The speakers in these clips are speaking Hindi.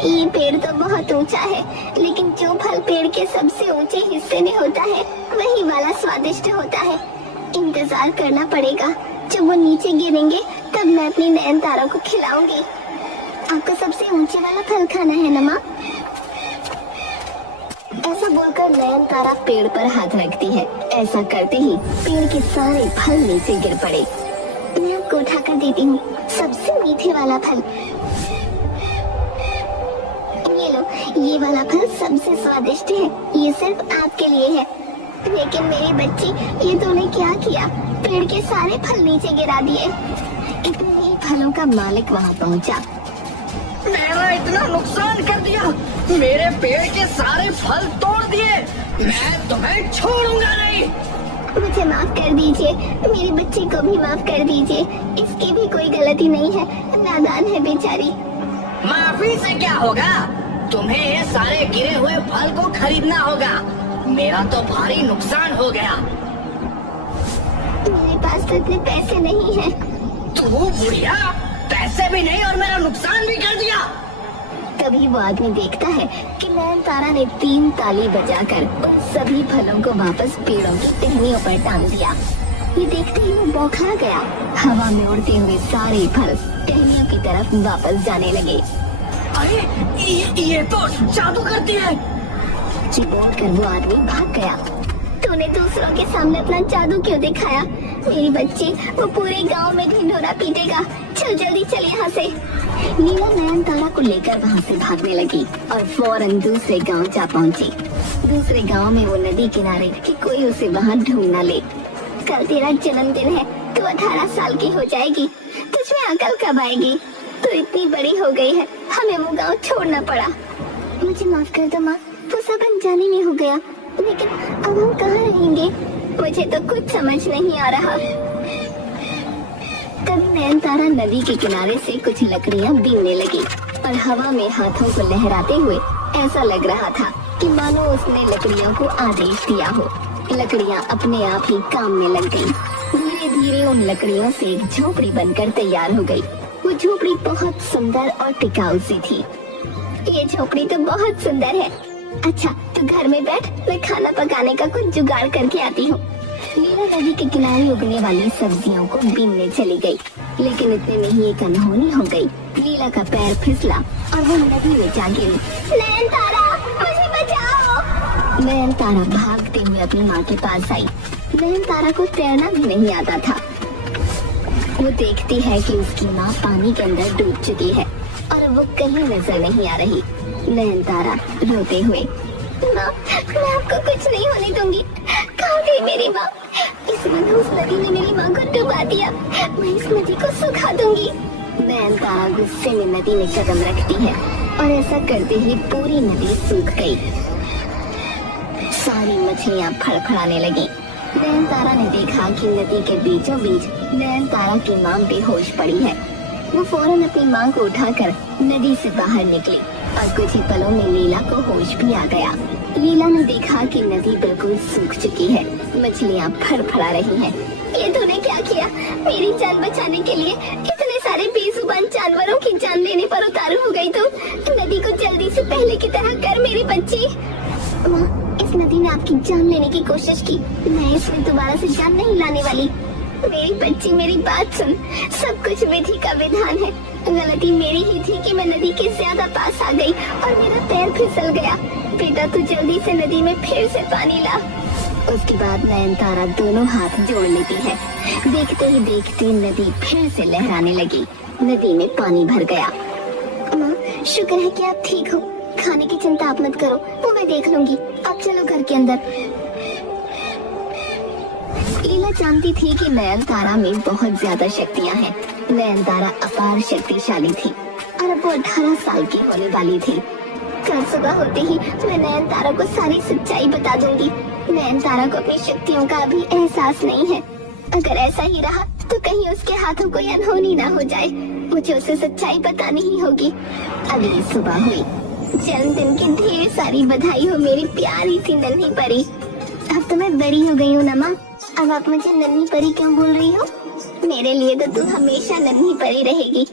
ये पेड़ तो बहुत ऊंचा है, लेकिन जो फल पेड़ के सबसे ऊंचे हिस्से में होता है वही वाला स्वादिष्ट होता है। इंतजार करना पड़ेगा, जब वो नीचे गिरेंगे तब मैं अपनी नयनतारा को खिलाऊंगी। आपको सबसे ऊंचे वाला फल खाना है ना माँ? ऐसा बोलकर नयनतारा पेड़ पर हाथ रखती है। ऐसा करते ही पेड़ के सारे फल नीचे गिर पड़े। मैं आपको उठा कर देती हूँ सबसे मीठे वाला फल। ये लो, ये वाला फल सबसे स्वादिष्ट है, ये सिर्फ आपके लिए है। लेकिन मेरी बच्ची, ये तूने क्या किया? पेड़ के सारे फल नीचे गिरा दिए। इतने ही फलों का मालिक वहाँ पहुँचा। मेरा इतना नुकसान कर दिया, मेरे पेड़ के सारे फल तोड़ दिए, मैं तुम्हें छोड़ूंगा नहीं। मुझे माफ कर दीजिए, मेरी बच्ची को भी माफ कर दीजिए, इसकी भी कोई गलती नहीं है, नादान है बेचारी। माफी से क्या होगा, तुम्हें ये सारे गिरे हुए फल को खरीदना होगा। मेरा तो भारी नुकसान हो गया। मेरे पास तो इतने पैसे नहीं हैं। तू बुढ़िया, पैसे भी नहीं और मेरा नुकसान भी कर दिया। तभी वो आदमी देखता है कि नयनतारा ने 3 ताली बजाकर उन सभी फलों को वापस पेड़ों की टहनियों पर टांग दिया। ये देखते ही वो बौखला गया। हवा में उड़ते हुए सारे फल टहनियों की तरफ वापस जाने लगे। अरे ये तो जादू करती है। जी बोलकर वो आदमी भाग गया। तूने दूसरों के सामने अपना जादू क्यों दिखाया? मेरी बच्ची, वो पूरे गांव में ढिंढोरा पीटेगा। चल जल्दी चल यहाँ से। लीला नयनतारा को लेकर वहाँ से भागने लगी और फौरन दूसरे गांव जा पहुँची। दूसरे गांव में वो नदी किनारे कि कोई उसे वहाँ ढूंढ न ले। कल तेरा जन्मदिन है, तू 18 साल की हो जाएगी। तुझ में अकल कब आएगी? तू इतनी बड़ी हो गई है, हमें वो गाँव छोड़ना पड़ा। मुझे माफ कर दो माँ, वो सब अनजाने में हो गया। लेकिन अब हम कहाँ रहेंगे? मुझे तो कुछ समझ नहीं आ रहा। तभी नयनतारा नदी के किनारे से कुछ लकड़ियाँ बीनने लगी और हवा में हाथों को लहराते हुए ऐसा लग रहा था कि मानो उसने लकड़ियों को आदेश दिया हो। लकड़ियाँ अपने आप ही काम में लग गईं। धीरे धीरे उन लकड़ियों से एक झोपड़ी बनकर तैयार हो गई। वो झोपड़ी बहुत सुंदर और टिकाऊ सी थी। ये झोपड़ी तो बहुत सुंदर है। अच्छा, तू घर में बैठ, मैं खाना पकाने का कुछ जुगाड़ करके आती हूँ। लीला नदी के किनारे उगने वाली सब्जियों को बीनने चली गई, लेकिन इतने में ही एक अनहोनी हो गई। लीला का पैर फिसला और वो नदी में जा गिरी। नयनतारा, मुझे बचाओ। नयनतारा भागते हुए अपनी माँ के पास आई। नयनतारा को तैरना भी नहीं आता था। वो देखती है कि उसकी माँ पानी के अंदर डूब चुकी है और वो कहीं नजर नहीं आ रही। नयनतारा रोते हुए, माँ, मैं आपको कुछ नहीं होने दूंगी। कहाँ गई मेरी माँ? इस मनहूस नदी ने मेरी माँ को डुबा दिया। मैं इस नदी को सुखा दूंगी। नयनतारा गुस्से में नदी में कदम रखती है और ऐसा करते ही पूरी नदी सूख गई। सारी मछलियाँ फड़फड़ाने लगी। नयनतारा ने देखा कि नदी के बीचों बीच नयनतारा की माँ बेहोश पड़ी है। वो फौरन अपनी माँ को उठाकर नदी से बाहर निकली और कुछ ही पलों में लीला को होश भी आ गया। लीला ने देखा कि नदी बिल्कुल सूख चुकी है। मछलियाँ फड़फड़ा रही हैं। ये तूने क्या किया? मेरी जान बचाने के लिए इतने सारे बेजुबान जानवरों की जान लेने पर उतारू हो गई तू। नदी को जल्दी से पहले की तरह कर मेरी बच्ची। माँ, इस नदी ने आपकी जान लेने की कोशिश की। मैं इसमें दोबारा से जान नहीं लाने वाली। मेरी बच्ची, मेरी बात सुन। सब कुछ विधि का विधान है। गलती मेरी ही थी कि मैं नदी के ज्यादा पास आ गई और मेरा पैर फिसल गया। बेटा, तू जल्दी से नदी में फिर से पानी ला। उसके बाद नयनतारा दोनों हाथ जोड़ लेती है। देखते ही देखते नदी फिर से लहराने लगी। नदी में पानी भर गया। माँ, शुक्र है कि आप ठीक हो। खाने की चिंता आप मत करो, वो मैं देख लूंगी। आप चलो घर के अंदर। लीला जानती थी कि नयनतारा में बहुत ज्यादा शक्तियाँ हैं। नयनतारा अपार शक्तिशाली थी और अब वो 18 साल की होने वाली थी। कल सुबह होते ही मैं नयनतारा को सारी सच्चाई बता दूंगी। नयनतारा को अपनी शक्तियों का अभी एहसास नहीं है। अगर ऐसा ही रहा तो कहीं उसके हाथों कोई अनहोनी ना हो जाए। मुझे उसे सच्चाई बतानी ही होगी। अगली सुबह हुई। जन्मदिन की ढेर सारी बधाई हो मेरी प्यारी सी नन्ही परी। अब तो मैं बड़ी हो गई हूँ ना माँ। अब आप मुझे नन्ही परी क्यों बोल रही हो? मेरे लिए तो तू हमेशा नन्ही परी रहेगी।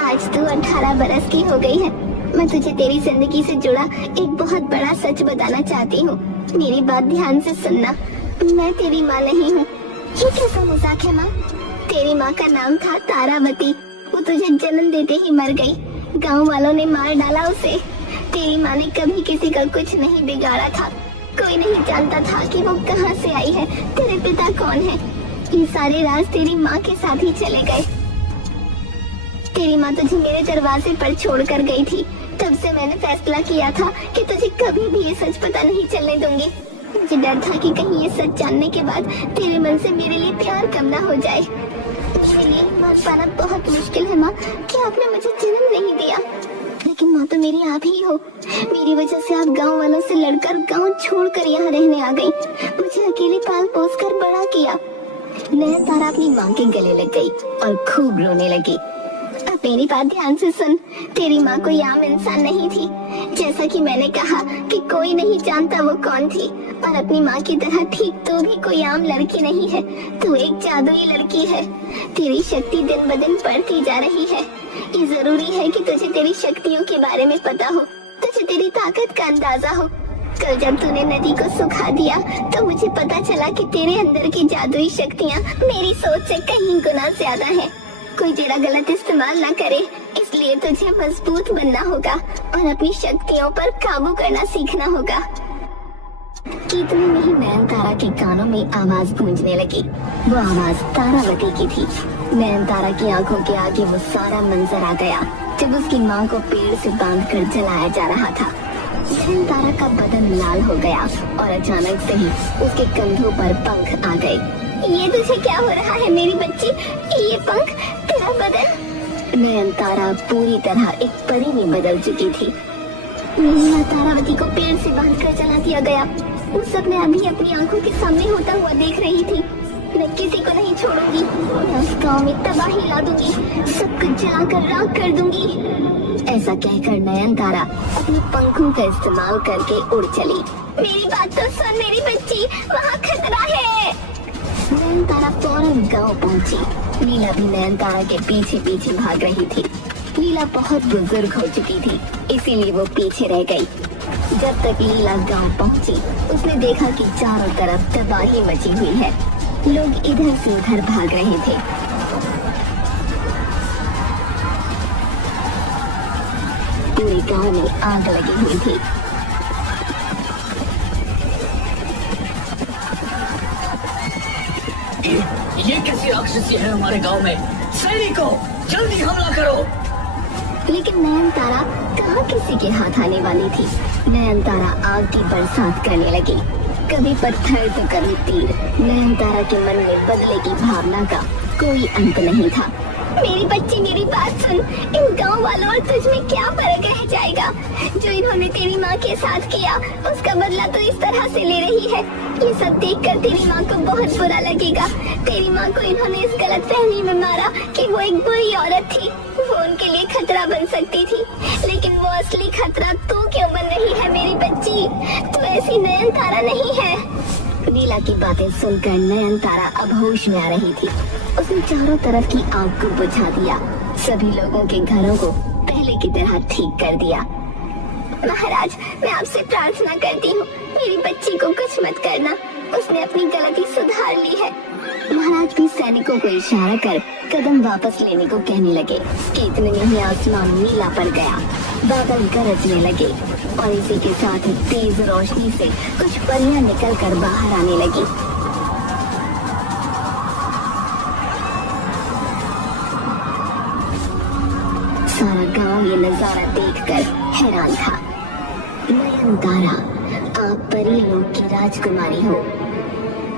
आज तू 18 बरस की हो गई है। मैं तुझे तेरी जिंदगी से जुड़ा एक बहुत बड़ा सच बताना चाहती हूँ। मेरी बात ध्यान से सुनना। मैं तेरी माँ नहीं हूँ। ये कैसा मजाक है माँ? तेरी माँ का नाम था तारावती। वो तुझे जन्म देते ही मर गई। गांव वालों ने मार डाला उसे। तेरी माँ ने कभी किसी का कुछ नहीं बिगाड़ा था। कोई नहीं जानता था कि वो कहाँ से आई है, तेरे पिता कौन है। ये सारे राज तेरी माँ के साथ ही चले गए। तेरी माँ तुझे मेरे दरवाजे पर छोड़कर गई थी। तब से मैंने फैसला किया था कि तुझे कभी भी ये सच पता नहीं चलने दूंगी। मुझे डर था कि कहीं ये सच जानने के बाद तेरे मन से मेरे लिए प्यार कम ना हो जाए। मेरे लिए माँ पाना बहुत मुश्किल है माँ कि आपने मुझे जन्म नहीं दिया, लेकिन माँ तो मेरी आप ही हो। मेरी वजह से आप गांव वालों से लड़कर गांव छोड़कर यहाँ रहने आ गई। मुझे अकेले पाल पोस कर बड़ा किया। नयनतारा अपनी माँ के गले लग गई और खूब रोने लगी। अब मेरी बात ध्यान से सुन। तेरी माँ कोई आम इंसान नहीं थी। जैसा कि मैंने कहा कि कोई नहीं जानता वो कौन थी, और अपनी माँ की तरह ठीक तो भी कोई आम लड़की नहीं है। तू एक जादुई लड़की है। तेरी शक्ति दिन ब दिन बढ़ती जा रही है। ये जरूरी है कि तुझे तेरी शक्तियों के बारे में पता हो, तुझे तेरी ताकत का अंदाजा हो। कल जब तूने नदी को सुखा दिया तो मुझे पता चला कि तेरे अंदर की जादुई शक्तियाँ मेरी सोच से कहीं गुना ज्यादा हैं। कोई तेरा गलत इस्तेमाल ना करे, इसलिए तुझे मजबूत बनना होगा और अपनी शक्तियों पर काबू करना सीखना होगा। इतने में ही नयनतारा के कानों में आवाज गूंजने लगी। वो आवाज तारावती की थी। नयनतारा की आंखों के आगे वो सारा मंजर आ गया जब उसकी माँ को पेड़ से बांधकर जलाया जा रहा था। नयनतारा का बदन लाल हो गया और अचानक से ही उसके कंधों पर पंख आ गए। ये तुझे क्या हो रहा है मेरी बच्ची? ये पंख, तेरा बदन। नयनतारा पूरी तरह एक परी में बदल चुकी थी। मेरी माँ तारावती को पेड़ से बांधकर जला दिया गया। उस सब मैं अभी अपनी आंखों के सामने होता हुआ देख रही थी। मैं किसी को नहीं छोड़ूंगी। मैं उस गांव में तबाही ला दूंगी, सब कुछ जलाकर राख कर दूंगी। ऐसा कहकर नयनतारा अपने पंखों का इस्तेमाल करके उड़ चली। मेरी बात तो सुन मेरी बच्ची, वहाँ खतरा है। नयनतारा फौरन गांव पहुंची। लीला भी नयनतारा के पीछे पीछे भाग रही थी। लीला बहुत बुजुर्ग हो चुकी थी, इसीलिए वो पीछे रह गई। जब तक लीला गांव पहुंची, उसने देखा कि चारों तरफ तबाही मची हुई है। लोग इधर से उधर भाग रहे थे। पूरे गांव में आग लगी हुई थी। ये कैसी राक्षसी है हमारे गांव में? सैनिकों, जल्दी हमला करो। लेकिन नयनतारा कहाँ किसी के हाथ आने वाली थी। नयनतारा आग की बरसात करने लगी, कभी पत्थर तो कभी तीर। नयनतारा के मन में बदले की भावना का कोई अंत नहीं था। मेरी बच्ची मेरी बात सुन। इन गांव वालों और तुझ में क्या फर्क रह जाएगा? जो इन्होंने तेरी माँ के साथ किया उसका बदला तो इस तरह से ले रही है। ये सब देखकर तेरी माँ को बहुत बुरा लगेगा। तेरी माँ को इन्होंने इस गलत फहमी में मारा कि वो एक बुरी औरत थी, वो उनके लिए खतरा बन सकती थी। लेकिन वो असली खतरा तू क्यों बन रही है मेरी बच्ची? तू ऐसी नयनतारा नहीं है। लीला की बातें सुनकर नयनतारा अब होश में आ रही थी। उसने चारों तरफ की आग को बुझा दिया, सभी लोगों के घरों को पहले की तरह ठीक कर दिया। महाराज, मैं आपसे प्रार्थना करती हूँ, मेरी बच्ची को कुछ मत करना। उसने अपनी गलती सुधार ली है। महाराज भी सैनिकों को इशारा कर कदम वापस लेने को कहने लगे कि इतने में ही आसमान नीला पड़ गया। बादल गरजने लगे और इसी के साथ ही तेज रोशनी से कुछ परियां निकलकर बाहर आने लगी। सारा गांव ये नजारा देखकर हैरान था। नयनतारा, आप परी लोक की राजकुमारी हो।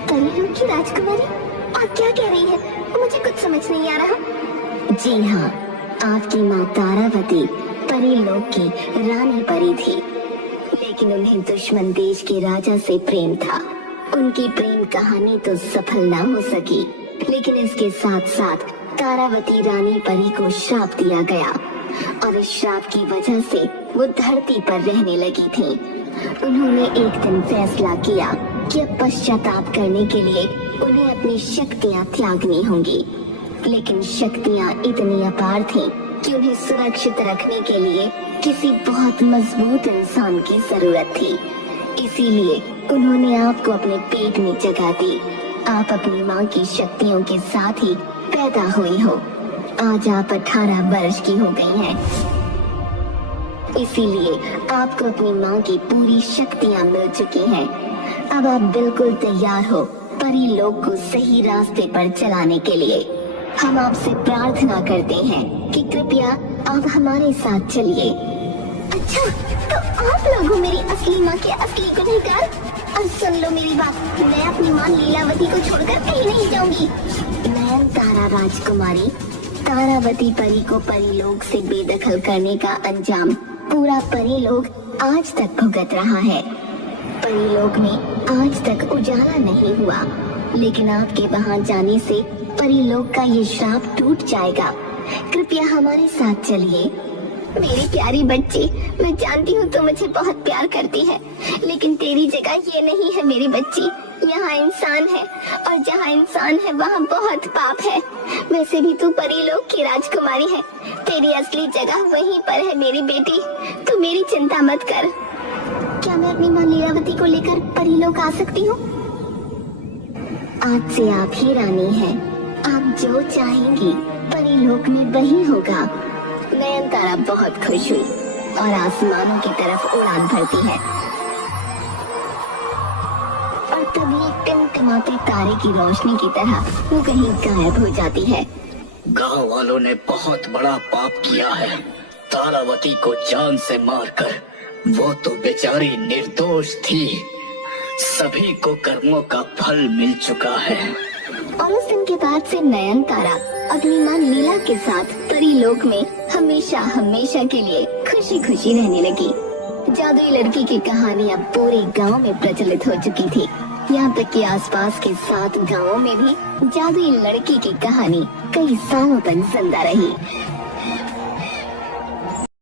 परी लोक की राजकुमारी? आप क्या कह रही है? मुझे कुछ समझ नहीं आ रहा। जी हाँ, आपकी माँ तारावती परी लोक की रानी परी थी, लेकिन उन्हें दुश्मन देश के राजा से प्रेम था। उनकी प्रेम कहानी तो सफल ना हो सकी, लेकिन इसके साथ साथ तारावती रानी परी को श्राप दिया गया और इस श्राप की वजह से वो धरती पर रहने लगी थी। उन्होंने एक दिन फैसला किया कि अब पश्चाताप करने के लिए उन्हें अपनी शक्तियाँ त्यागनी होंगी, लेकिन शक्तियाँ इतनी अपार थीं कि उन्हें सुरक्षित रखने के लिए किसी बहुत मजबूत इंसान की जरूरत थी। इसीलिए उन्होंने आपको अपने पेट में जगह दी। आप अपनी माँ की शक्तियों के साथ ही पैदा हुई हो। आज आप 18 वर्ष की हो गई हैं। इसीलिए आपको अपनी माँ की पूरी शक्तियाँ मिल चुकी हैं। अब आप बिल्कुल तैयार हो परी लोग को सही रास्ते पर चलाने के लिए। हम आपसे प्रार्थना करते हैं कि कृपया आप हमारे साथ चलिए। अच्छा, तो आप लोग हो मेरी असली माँ के असली गुनहगार। अब सुन लो मेरी बात, मैं अपनी माँ लीलावती को छोड़कर कहीं नहीं जाऊंगी। नयनतारा राजकुमारी, तारावती परी को परीलोक से बेदखल करने का अंजाम पूरा परीलोक आज तक भुगत रहा है। परीलोक में आज तक उजाला नहीं हुआ, लेकिन आपके वहाँ जाने से परीलोक का ये श्राप टूट जाएगा। कृपया हमारे साथ चलिए। मेरी प्यारी बच्ची, मैं जानती हूँ तू मुझे बहुत प्यार करती है, लेकिन तेरी जगह ये नहीं है मेरी बच्ची। यहाँ इंसान है, और जहाँ इंसान है वहाँ बहुत पाप है। वैसे भी तू परीलोक की राजकुमारी है, तेरी असली जगह वहीं पर है मेरी बेटी। तू मेरी चिंता मत कर। क्या मैं अपनी माँ लीलावती को लेकर परीलोक आ सकती हूँ? आज से आप ही रानी हैं। आप जो चाहेंगी परीलोक में वही होगा। नयनतारा बहुत खुश हुई और आसमानों की तरफ उड़ान भरती है, और तभी एक टिमटिमाते तारे की रोशनी की तरह वो कहीं गायब हो जाती है। गांव वालों ने बहुत बड़ा पाप किया है। तारावती को जान से मारकर। वो तो बेचारी निर्दोष थी। सभी को कर्मों का फल मिल चुका है। और उस दिन के बाद से नयनतारा अपनी माँ लीला के साथ परीलोक में हमेशा हमेशा के लिए खुशी खुशी रहने लगी। जादुई लड़की की कहानी अब पूरे गांव में प्रचलित हो चुकी थी। यहाँ तक कि आसपास के 7 गांवों में भी जादुई लड़की की कहानी कई सालों तक जिंदा रही।